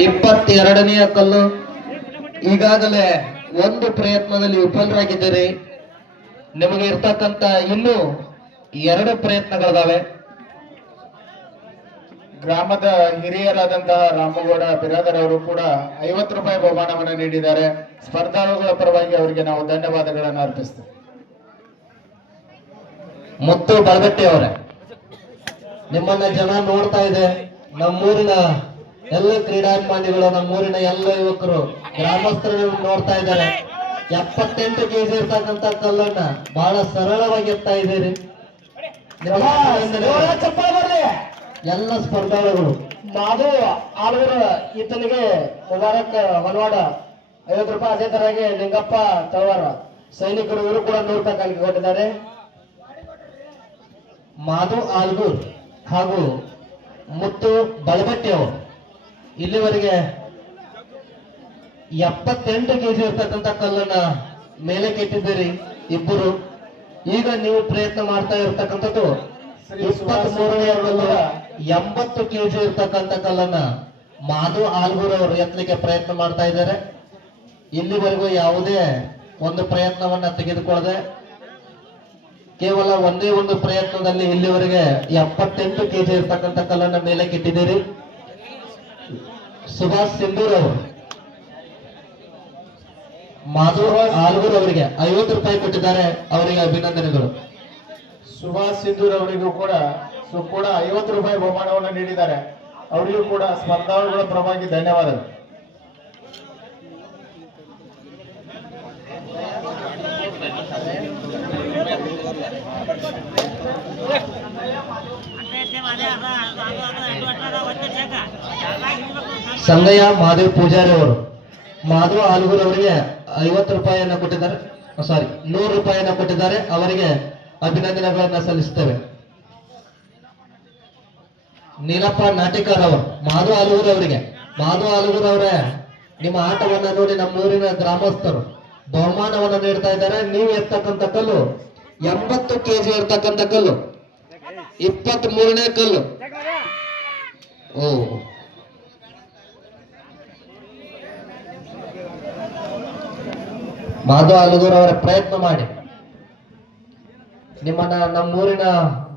22ನೆಯ ಕಲ್ಲು. ಈಗಾಗಲೇ ಒಂದು ಪ್ರಯತ್ನದಲ್ಲಿ ವಿಫಲರಾಗಿದ್ದೀರಿ. ನಿಮಗೆ ಇರ್ತಕ್ಕಂತ ಇನ್ನೂ 2 ಪ್ರಯತ್ನಗಳಿದಾವೆ. ಗ್ರಾಮದ ಹಿರಿಯರಾದಂತಹ ರಾಮಗೌಡ ಬಿರಾದರ್ ಅವರು ಕೂಡ 50 ರೂಪಾಯಿ ಬಹುಮಾನವನ್ನು ನೀಡಿದ್ದಾರೆ. ಸ್ಪರ್ಧಾಳುಗಳ ಪರವಾಗಿ ಅವರಿಗೆ ನಾವು ಧನ್ಯವಾದಗಳನ್ನು ಅರ್ಪಿಸ್ತೇವೆ. ಮುತ್ತು ಬಳಗಟ್ಟಿ ಅವರೇ, ನಿಮ್ಮನ್ನ ಜನ ನೋಡ್ತಾ ಇದೆ. ನಮ್ಮೂರಿನ ಎಲ್ಲ ಕ್ರೀಡಾಭಿಮಾನಿಗಳು, ನಮ್ಮೂರಿನ ಎಲ್ಲ ಯುವಕರು, ಗ್ರಾಮಸ್ಥರು ನೋಡ್ತಾ ಇದ್ದಾರೆ. 78 ಕೆಜಿ ಇರ್ತಕ್ಕಂಥ ಕಲ್ಲನ್ನ ಬಹಳ ಸರಳವಾಗಿ ಎತ್ತಾ ಇದ್ದೀರಿ. ಎಲ್ಲ ಸ್ಪರ್ಧಾಳುಗಳು ಮಾಧು ಆಳ್ವರ ಈತನಿಗೆ ಮುಬಾರಕ್ ಹೊಲವಾಡ 50 ರೂಪಾಯಿ. ಅದೇ ತರಗೆ ಲಿಂಗಪ್ಪ ತಳವಾರ ಸೈನಿಕರು ಇವರು ಕೂಡ 100 ರೂಪಾಯಿ ಕಾಲಿಗೆ ಕೊಟ್ಟಿದ್ದಾರೆ. ಮಾಧು ಆಲ್ಗೂರ್ ಹಾಗೂ ಮುತ್ತು ಬಳಗಟ್ಟಿ ಅವರು ಇಲ್ಲಿವರೆಗೆ 78 ಕೆಜಿ ಇರ್ತಕ್ಕಂಥ ಕಲ್ಲನ್ನ ಮೇಲೆ ಕೆಟ್ಟಿದ್ದೀರಿ ಇಬ್ಬರು. ಈಗ ನೀವು ಪ್ರಯತ್ನ ಮಾಡ್ತಾ ಇರ್ತಕ್ಕಂಥದ್ದು 23ನೇ ಕಲ್ಲು, 80 ಕೆಜಿ ಇರ್ತಕ್ಕಂಥ ಕಲ್ಲನ್ನ ಮಾಧು ಆಲ್ಗೂರ್ ಅವರು ಎತ್ತಲಿಕ್ಕೆ ಪ್ರಯತ್ನ ಮಾಡ್ತಾ ಇದ್ದಾರೆ. ಇಲ್ಲಿವರೆಗೂ ಯಾವುದೇ ಒಂದು ಪ್ರಯತ್ನವನ್ನ ತೆಗೆದುಕೊಳ್ಳದೆ ಕೇವಲ ಒಂದೇ ಒಂದು ಪ್ರಯತ್ನದಲ್ಲಿ ಇಲ್ಲಿವರೆಗೆ 78 ಕೆಜಿ ಇರ್ತಕ್ಕಂಥ ಕಲ್ಲನ್ನ ಮೇಲೆ ಕೆಟ್ಟಿದ್ದೀರಿ. ಸುಭಾಷ್ ಸಿಂಧೂರ್ ಅವರು ಮಾಧು ಆಲ್ಗೂರ್ ಅವರಿಗೆ 50 ರೂಪಾಯಿ ಕೊಟ್ಟಿದ್ದಾರೆ. ಅವರಿಗೆ ಅಭಿನಂದನೆಗಳು. ಸುಭಾಷ್ ಸಿಂಧೂರ್ ಅವರಿಗೂ ಕೂಡ 50 ರೂಪಾಯಿ ಬಹುಮಾನವನ್ನು ನೀಡಿದ್ದಾರೆ. ಅವರಿಗೂ ಕೂಡ ಸ್ಪರ್ಧಾಳುಗಳ ಪರವಾಗಿ ಧನ್ಯವಾದಗಳು. ಸಂಗಯ್ಯ ಮಾದೇವ್ ಪೂಜಾರಿ ಅವರು ಮಾಧವ ಆಲ್ಗೂರ್ ಅವರಿಗೆ 50 ರೂಪಾಯಿಯನ್ನ ಕೊಟ್ಟಿದ್ದಾರೆ. 100 ರೂಪಾಯಿಯನ್ನ ಕೊಟ್ಟಿದ್ದಾರೆ. ಅವರಿಗೆ ಅಭಿನಂದನೆಗಳನ್ನ ಸಲ್ಲಿಸುತ್ತೇವೆ. ನೀಲಪ್ಪ ನಾಟಿಕರ್ ಅವರು ಮಾಧವ ಆಲ್ಗೂರ್ ಅವರಿಗೆ, ಮಾಧವ ಆಲ್ಗೂರ್ ಅವರೇ, ನಿಮ್ಮ ಆಟವನ್ನ ನೋಡಿ ನಮ್ಮೂರಿನ ಗ್ರಾಮಸ್ಥರು ಬಹುಮಾನವನ್ನ ನೀಡ್ತಾ ಇದ್ದಾರೆ. ನೀವು ಎತ್ತಕ್ಕಂಥ ಕಲ್ಲು 80 ಕೆಜಿ ಇರ್ತಕ್ಕಂಥ ಕಲ್ಲು, 23ನೇ ಕಲ್ಲು. ಓ, ಮಾಧವ ಆಲ್ಗೂರ್ ಅವರ ಪ್ರಯತ್ನ ಮಾಡಿ. ನಿಮ್ಮನ್ನ ನಮ್ಮೂರಿನ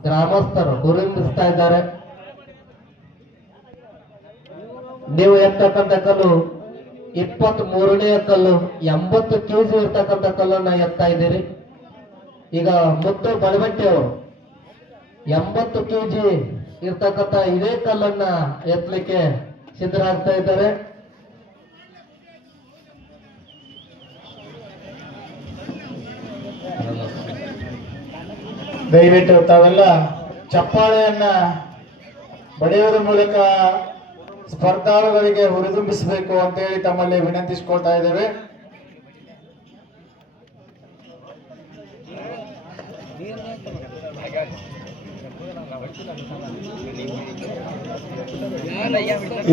ಗ್ರಾಮಸ್ಥರು ಗುರುತಿಸ್ತಾ ಇದ್ದಾರೆ. ನೀವು ಎತ್ತಕ್ಕಂಥ ಕಲ್ಲು 23ನೇ ಕಲ್ಲು, 80 ಕೆಜಿ ಇರ್ತಕ್ಕಂಥ ಕಲ್ಲನ್ನ ಎತ್ತಾ ಇದ್ದೀರಿ. ಈಗ ಮುತ್ತು ಬಳಗಟ್ಟಿ ಅವರು 80 ಕೆಜಿ ಇರ್ತಕ್ಕಂಥ ಇದೇ ಕಲ್ಲನ್ನ ಎತ್ತಲಿಕ್ಕೆ ಸಿದ್ಧರಾಗ್ತಾ ಇದ್ದಾರೆ. ದಯವಿಟ್ಟು ತಾವೆಲ್ಲ ಚಪ್ಪಾಳೆಯನ್ನ ಬಡಿಯೋದ್ರ ಮೂಲಕ ಸ್ಪರ್ಧಾಳುಗಳಿಗೆ ಹುರಿದುಂಬಿಸಬೇಕು ಅಂತೇಳಿ ತಮ್ಮಲ್ಲಿ ವಿನಂತಿಸಿಕೊಳ್ತಾ ಇದ್ದೇವೆ.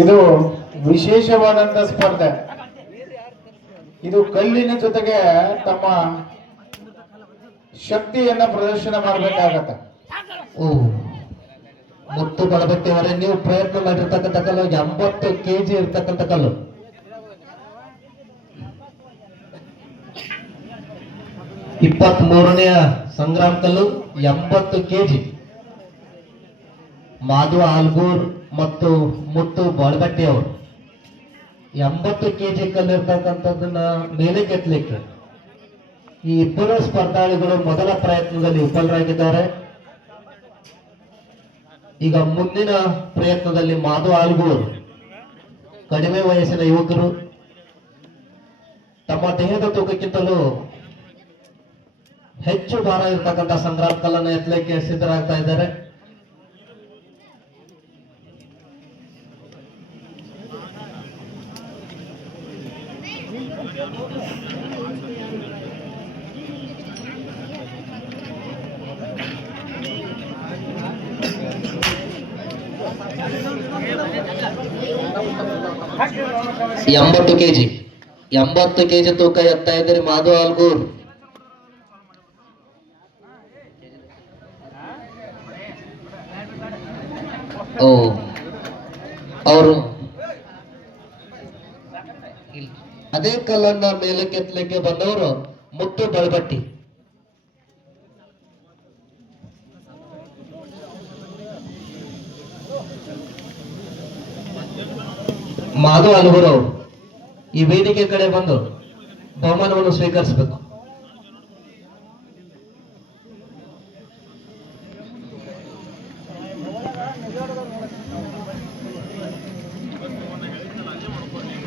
ಇದು ವಿಶೇಷವಾದಂತ ಸ್ಪರ್ಧೆ. ಇದು ಕಲ್ಲಿನ ಜೊತೆಗೆ ತಮ್ಮ ಶಕ್ತಿಯನ್ನ ಪ್ರದರ್ಶನ ಮಾಡಬೇಕಾಗತ್ತೆ. ಓ, ಮುತ್ತು ಬಳಗಟ್ಟಿ ಅವರೇ, ನೀವು ಪ್ರಯತ್ನ ಮಾಡಿರ್ತಕ್ಕಂಥ ಕಲ್ಲು 80 ಕೆಜಿ ಇರ್ತಕ್ಕಂಥ ಕಲ್ಲು. ಇಪ್ಪತ್ಮೂರನೆಯ ಸಂಗ್ರಾಮ್ ಕಲ್ಲು 80 ಕೆಜಿ. ಮಾಧವ ಆಲ್ಗೂರ್ ಮತ್ತು ಮುತ್ತು ಬಳಗಟ್ಟಿ ಅವರು 80 ಕೆಜಿ ಕಲ್ಲಿರ್ತಕ್ಕಂಥದ್ದನ್ನ ಮೇಲೆ ಕೆತ್ತಲಿಕ್ಕೆ ಈ ಇಬ್ಬರು ಸ್ಪರ್ಧಾಳುಗಳು ಮೊದಲ ಪ್ರಯತ್ನದಲ್ಲಿ ವಿಫಲರಾಗಿದ್ದಾರೆ. ಈಗ ಮುಂದಿನ ಪ್ರಯತ್ನದಲ್ಲಿ ಮಾಧವ ಆಲ್ಗೂರ್ ಕಡಿಮೆ ವಯಸ್ಸಿನ ಯುವಕರು ತಮ್ಮ ದೇಹದ ತೂಕಕ್ಕಿಂತಲೂ ಹೆಚ್ಚು ಭಾರ ಇರತಕ್ಕಂಥ ಸಂಗ್ರಾಮ್ ಕಲ್ಲನ್ನು ಎತ್ತಲಿಕ್ಕೆ ಸಿದ್ಧರಾಗ್ತಾ ಇದ್ದಾರೆ. ಎಂಬತ್ತು ಕೆಜಿ ತೂಕ ಎತ್ತಾ ಇದ್ದಾರೆ ಮಾಧವ ಆಲ್ಗೂರ್. ಅವರು ಅದೇ ಕಲ್ಲನ್ನ ಮೇಲಕ್ಕೆ ಎತ್ತಲಿಕ್ಕೆ ಬಂದವರು ಮುತ್ತು ಬಳಬಟ್ಟಿ. ಮಾಧು ಅಲಗೂರು ಅವರು ಈ ವೇದಿಕೆ ಕಡೆ ಬಂದು ಬಹುಮಾನವನ್ನು ಸ್ವೀಕರಿಸಬೇಕು.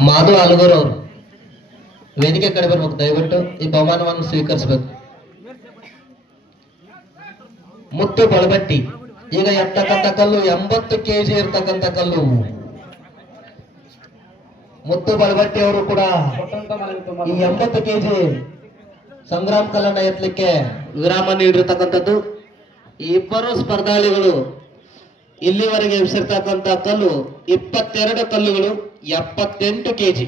ಮಾಧು ಅಲಗೂರು ಅವರು ವೇದಿಕೆ ಕಡೆ ಬರ್ಬೇಕು, ದಯವಿಟ್ಟು ಈ ಬಹುಮಾನವನ್ನು ಸ್ವೀಕರಿಸಬೇಕು. ಮುತ್ತು ಬಳಬಟ್ಟಿ ಈಗ ಎತ್ತಕ್ಕಂತ ಕಲ್ಲು 80 ಕೆಜಿ ಇರ್ತಕ್ಕಂಥ ಕಲ್ಲು. ಮುತ್ತು ಬಳಬಟ್ಟಿ ಅವರು ಕೂಡ ಈ 80 ಕೆಜಿ ಸಂಗ್ರಾಮ್ ಕಲ್ಲನ್ನ ಎತ್ತಲಿಕ್ಕೆ ವಿರಾಮ ನೀಡಿರ್ತಕ್ಕಂಥದ್ದು. ಈ ಇಬ್ಬರು ಸ್ಪರ್ಧಾಳಿಗಳು ಇಲ್ಲಿವರೆಗೆ ಎಬ್ಸಿರ್ತಕ್ಕಂಥ ಕಲ್ಲು 22 ಕಲ್ಲುಗಳು 78 ಕೆಜಿ.